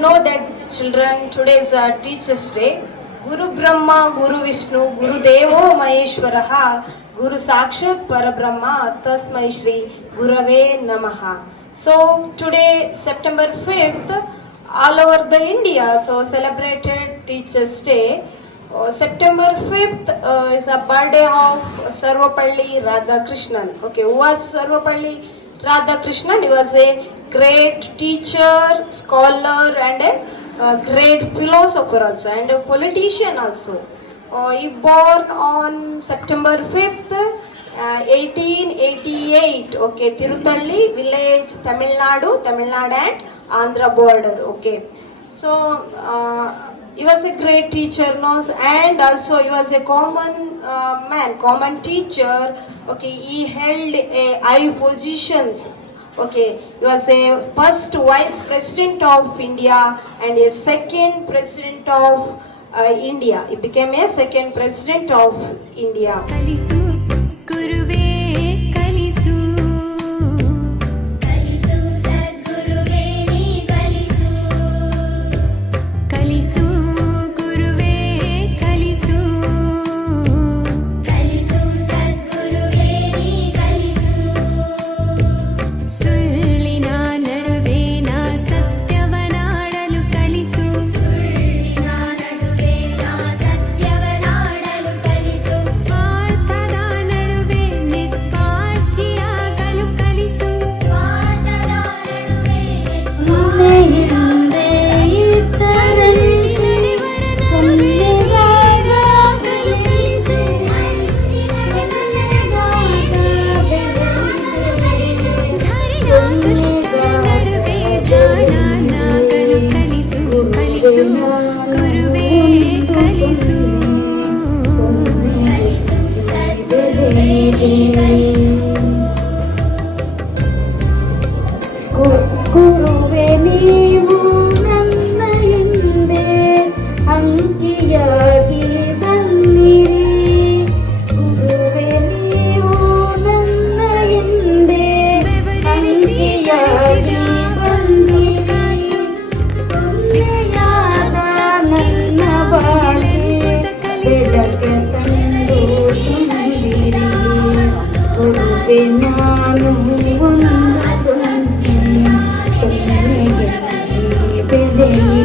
Know that children, today is Teachers' Day. Guru Brahma, Guru Vishnu, Guru Devo Maheshwaraha, Guru Sakshat Parabrahma, Tasmai Shri Gurave Namaha. So today, September 5th, all over the India, so celebrated Teachers' Day. September 5th is a birthday of Sarvapalli Radhakrishnan. Okay, who was Sarvapalli Radhakrishnan? He was a great teacher, scholar and a great philosopher also and a politician also. He born on September 5th, 1888. Okay, Tiruthalli village, Tamil Nadu and Andhra border. Okay, so he was a great teacher, no? And also he was a common teacher. Okay, he held a high positions. Okay, he was a first vice president of India and a second president of India. He became a second president of India. ಗುರುವೇ ನೀವು ನನ್ನ ಹಿಂದೆ ಅಂಕಿಯಾಗಿ ಬನ್ನಿರಿ. ಗುರುವೇ ನೀವು ನನ್ನ ಹಿಂದೆ ಅಂಕಿಯಾಗಿ ಬನ್ನಿರಿ. ಸುಳ್ಳೆಯಾದ ನನ್ನ ಬಾಳಿಗೆ ಬೆಳಕೆ ತಂದು ತುಂಬಿರಿ. ಗುರುವೇ ನಾನು ಒಂದು ಬೆಳೆಯಿರಿ.